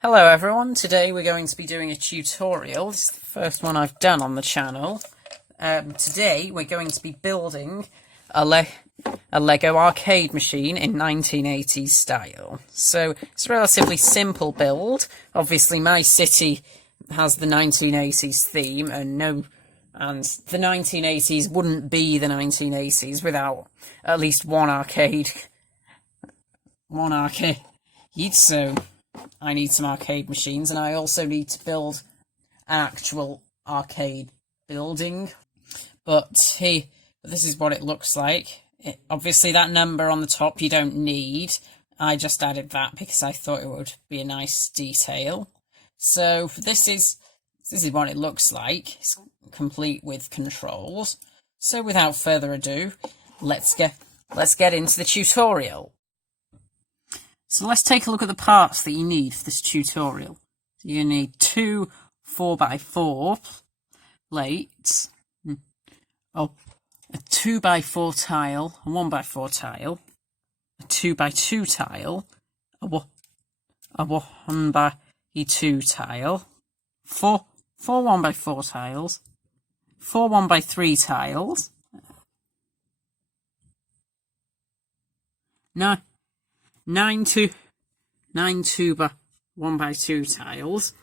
Hello everyone, today we're going to be doing a tutorial. This is the first one I've done on the channel. Today we're going to be building a Lego arcade machine in 1980s style. So it's a relatively simple build. Obviously my city has the 1980s theme and the 1980s wouldn't be the 1980s without at least one arcade. So I need some arcade machines, and I also need to build an actual arcade building. But this is what it looks like. Obviously, that number on the top you don't need. I just added that because I thought it would be a nice detail. So this is what it looks like. It's complete with controls. So without further ado, let's get into the tutorial. So let's take a look at the parts that you need for this tutorial. So you need two 4x4 plates, a 2x4 tile, a 1x4 tile, a 2x2 tile, a 1x2 tile, four 1x4 tiles, four 1x3 tiles, nine 2 by 1x2 tiles,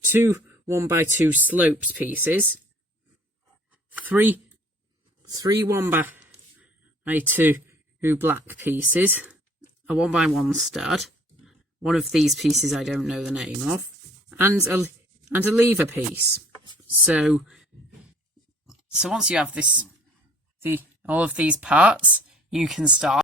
two 1x2 sloped pieces, three 1x2 black pieces, a 1x1 stud, one of these pieces I don't know the name of, and a lever piece. So once you have all of these parts, you can start.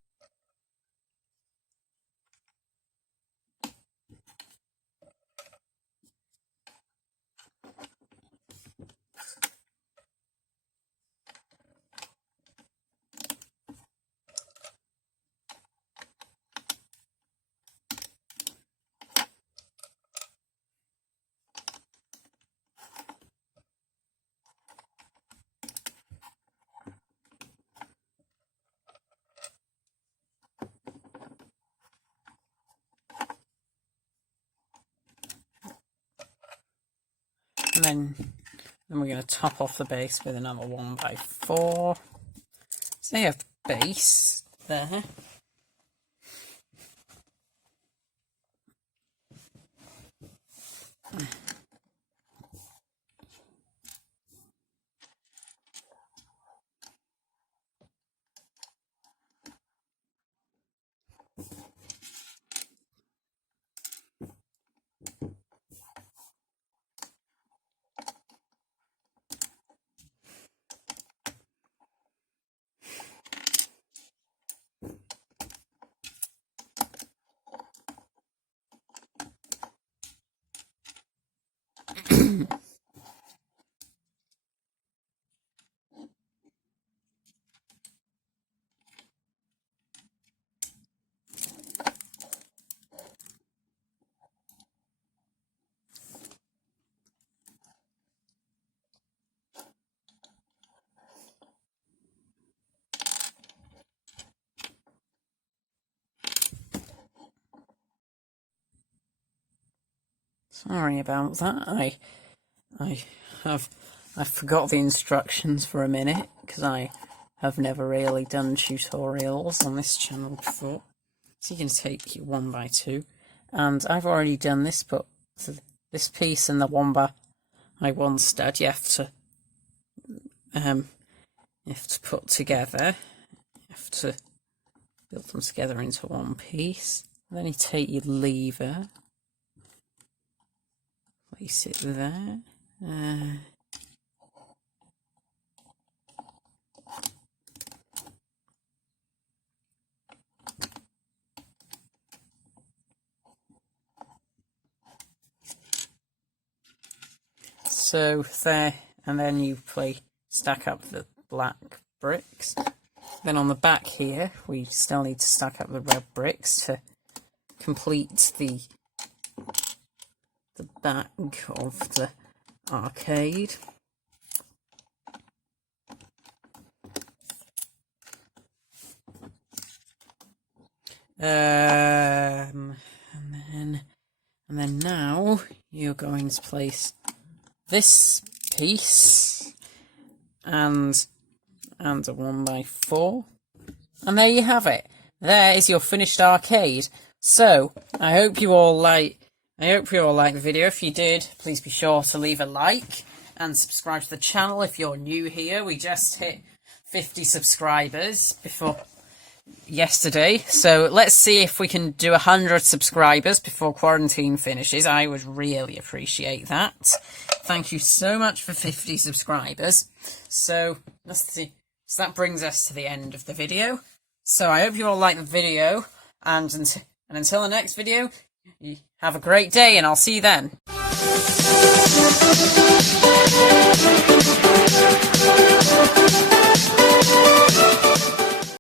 And then we're going to top off the base with another 1x4. So you have the base there. Sorry about that. I forgot the instructions for a minute because I have never really done tutorials on this channel before. So you can take your 1x2, and I've already done this, but this piece and the 1x1 stud you have to put together. You have to build them together into one piece. And then you take your lever, place it there. So there, and then you stack up the black bricks. Then on the back here, we still need to stack up the red bricks to complete the back of the arcade. And And then now you're going to place this piece and a 1x4. And there you have it. There is your finished arcade. So I hope you all like the video. If you did, please be sure to leave a like and subscribe to the channel if you're new here. We just hit 50 subscribers before yesterday, so let's see if we can do 100 subscribers before quarantine finishes. I would really appreciate that. Thank you so much for 50 subscribers. So let's see. So that brings us to the end of the video. So I hope you all like the video, and until the next video, have a great day, and I'll see you then.